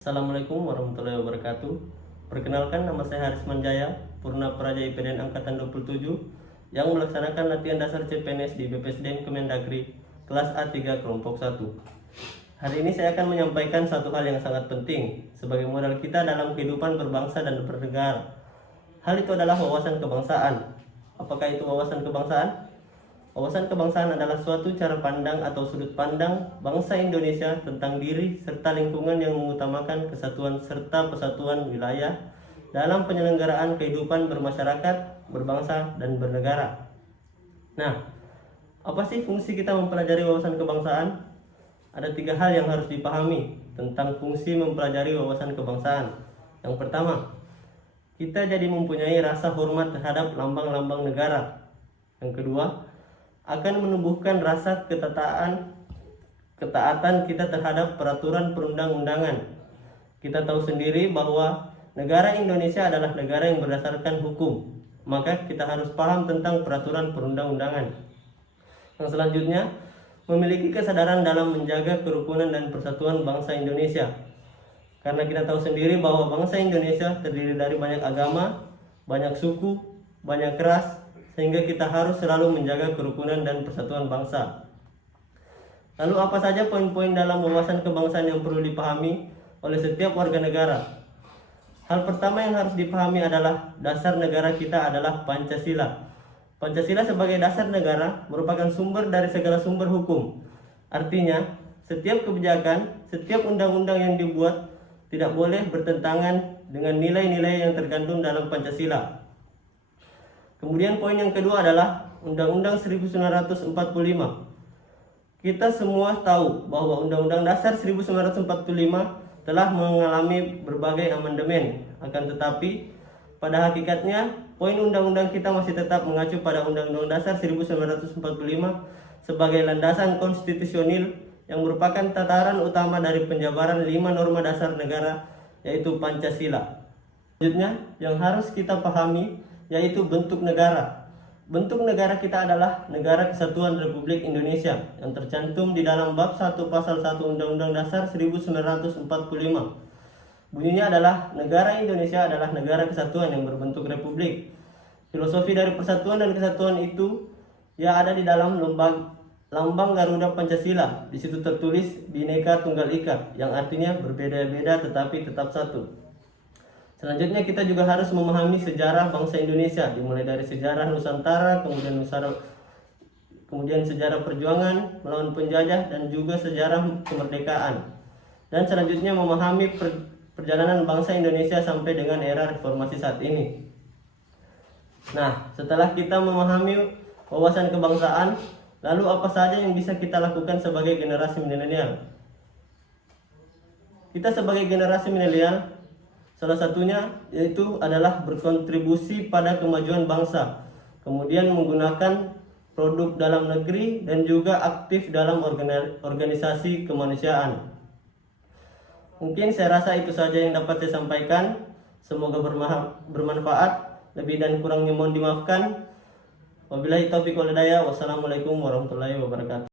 Assalamualaikum warahmatullahi wabarakatuh. Perkenalkan, nama saya Haris Manjaya, Purna Praja IPDN Angkatan 27 yang melaksanakan latihan dasar CPNS di BPSDM Kemendagri kelas A3 kelompok 1. Hari ini saya akan menyampaikan satu hal yang sangat penting sebagai modal kita dalam kehidupan berbangsa dan bernegara. Hal itu adalah wawasan kebangsaan. Apakah itu wawasan kebangsaan? Wawasan kebangsaan adalah suatu cara pandang atau sudut pandang bangsa Indonesia tentang diri serta lingkungan yang mengutamakan kesatuan serta persatuan wilayah dalam penyelenggaraan kehidupan bermasyarakat, berbangsa, dan bernegara. Nah, apa sih fungsi kita mempelajari wawasan kebangsaan? Ada 3 hal yang harus dipahami tentang fungsi mempelajari wawasan kebangsaan. Yang pertama, kita jadi mempunyai rasa hormat terhadap lambang-lambang negara. Yang kedua, akan menumbuhkan rasa ketaatan kita terhadap peraturan perundang-undangan. Kita tahu sendiri bahwa negara Indonesia adalah negara yang berdasarkan hukum, maka kita harus paham tentang peraturan perundang-undangan. Yang selanjutnya, memiliki kesadaran dalam menjaga kerukunan dan persatuan bangsa Indonesia. Karena kita tahu sendiri bahwa bangsa Indonesia terdiri dari banyak agama, banyak suku, banyak ras, sehingga kita harus selalu menjaga kerukunan dan persatuan bangsa. Lalu apa saja poin-poin dalam wawasan kebangsaan yang perlu dipahami oleh setiap warga negara? Hal pertama yang harus dipahami adalah dasar negara kita adalah Pancasila. Pancasila sebagai dasar negara merupakan sumber dari segala sumber hukum. Artinya, setiap kebijakan, setiap undang-undang yang dibuat tidak boleh bertentangan dengan nilai-nilai yang terkandung dalam Pancasila. Kemudian poin yang kedua adalah Undang-Undang 1945. Kita semua tahu bahwa Undang-Undang Dasar 1945 telah mengalami berbagai amandemen. Akan tetapi, pada hakikatnya, poin undang-undang kita masih tetap mengacu pada Undang-Undang Dasar 1945 sebagai landasan konstitusional yang merupakan tataran utama dari penjabaran 5 norma dasar negara, yaitu Pancasila. Selanjutnya, yang harus kita pahami yaitu bentuk negara. Bentuk negara kita adalah Negara Kesatuan Republik Indonesia yang tercantum di dalam bab 1 pasal 1 Undang-Undang Dasar 1945. Bunyinya adalah negara Indonesia adalah negara kesatuan yang berbentuk republik. Filosofi dari persatuan dan kesatuan itu ada di dalam lambang Garuda Pancasila. Di situ tertulis Bhinneka Tunggal Ika yang artinya berbeda-beda tetapi tetap satu. Selanjutnya kita juga harus memahami sejarah bangsa Indonesia, dimulai dari sejarah Nusantara, kemudian sejarah perjuangan melawan penjajah dan juga sejarah kemerdekaan. Dan selanjutnya memahami perjalanan bangsa Indonesia sampai dengan era reformasi saat ini. Nah, setelah kita memahami wawasan kebangsaan, lalu apa saja yang bisa kita lakukan sebagai generasi milenial? Kita sebagai generasi milenial, salah satunya yaitu adalah berkontribusi pada kemajuan bangsa, kemudian menggunakan produk dalam negeri dan juga aktif dalam organisasi kemanusiaan. Mungkin saya rasa itu saja yang dapat saya sampaikan. Semoga bermanfaat. Lebih dan kurangnya mohon dimaafkan. Wabillahi taufiq wal hidayah. Wassalamualaikum warahmatullahi wabarakatuh.